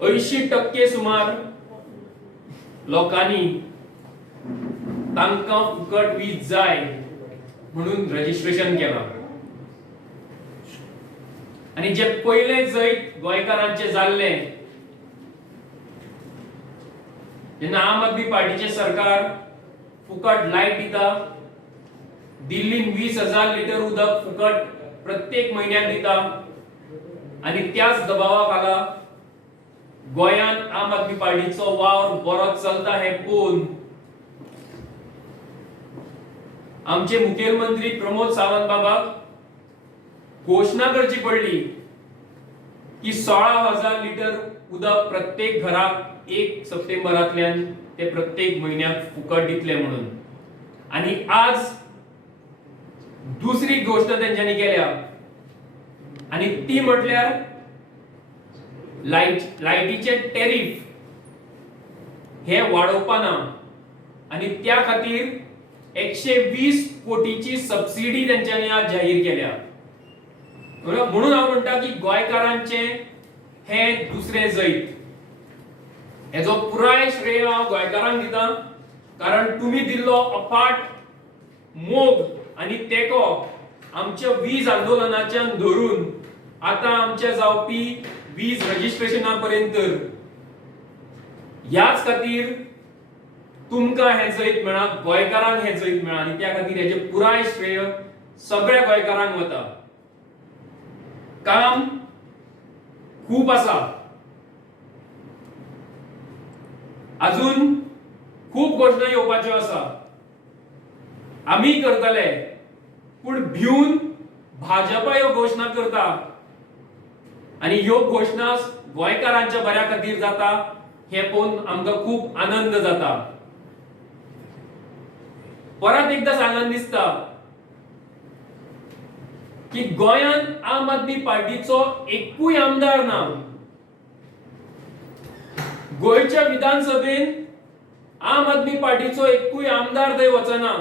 80% सुमार लोकांनी तांकां फुकट वीज जाय म्हणून रजिस्ट्रेशन केला। आणि जे पहिले जैत गोंयकारांचे जाल्ले जेन्ना आम आदमी पार्टीचे सरकार फुकट लाईट दिता, दिल्लीन 20,000 लिटर उदक फुकट प्रत्येक महिन्यात दिता आणि त्याच दबावा खाला गोंयान आम आदमी पार्टीचो वावर बरो चलता हे पळोवन आमचे मुखेलमंत्री प्रमोद सावंत बाबाक घोषणा करची पडली की 16,000 लिटर उदक प्रत्येक घराक 1 सप्टेंबरांतल्यान ते प्रत्येक महिन्यात फुकट दितले म्हणून। आणि आज दुसरी गोष्ट त्यांच्यानी केल्या आणि ती म्हटल्यार लाईटीचे टॅरिफ हे वाढवपाना आणि त्या खातीर 120 कोटीची सबसिडी त्यांच्यानी आज जाहीर केल्या। म्हणून हांव म्हणटा की गोंयकारांचे हे दुसरे जैत हेजो पुराय श्रेय हांव गोंयकारांक दिता, कारण तुम्ही दिल्लो अफाट मोग आणि तेको आमच्या वीज आंदोलनाच्यान धरून आता आमच्या जावपी वीज रजिस्ट्रेशना पर्यंत ह्याच खातीर तुमकां हे जैत मेळ्ळा, गोंयकारांक हे जैत मेळ्ळा आणि त्या खातीर हेजे पुराय श्रेय सगळ्या गोंयकारांक वता। काम खूप आसा, अजून खूप गोष्टी येवपाच्यो आसा, आम्ही करतले, पण भिवन भाजपा ह्यो घोषणा करता आणि ह्यो घोषणा गोंयकारांच्या बऱ्या खातीर जाता हे पळोवन आमकां खूप आनंद जाता। परत एकदा सांगन दिसता की गोंयान आम आदमी पार्टीचो एकूय आमदार ना। गोंयच्या विधानसभेन आम आदमी पार्टीचो एकूय आमदार थंय वचना।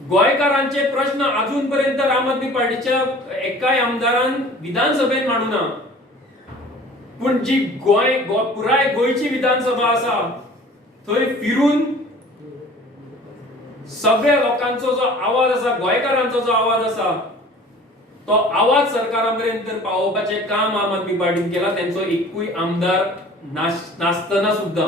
गोंयकारांचे प्रश्न अजूनपर्यंत आम आदमी पार्टीच्या एकाय आमदारान विधानसभेन मांडूना, पण जी पुराय गोंयची विधानसभा आसा थंय फिरून सगळ्या लोकांचो जो आवाज आसा, गोंयकारांचो जो आवाज आसा तो आवाज सरकारापर्यंत पावोवपाचे काम आम आदमी पार्टीन केला। त्यांचो एकूय आमदार नासतना सुद्धा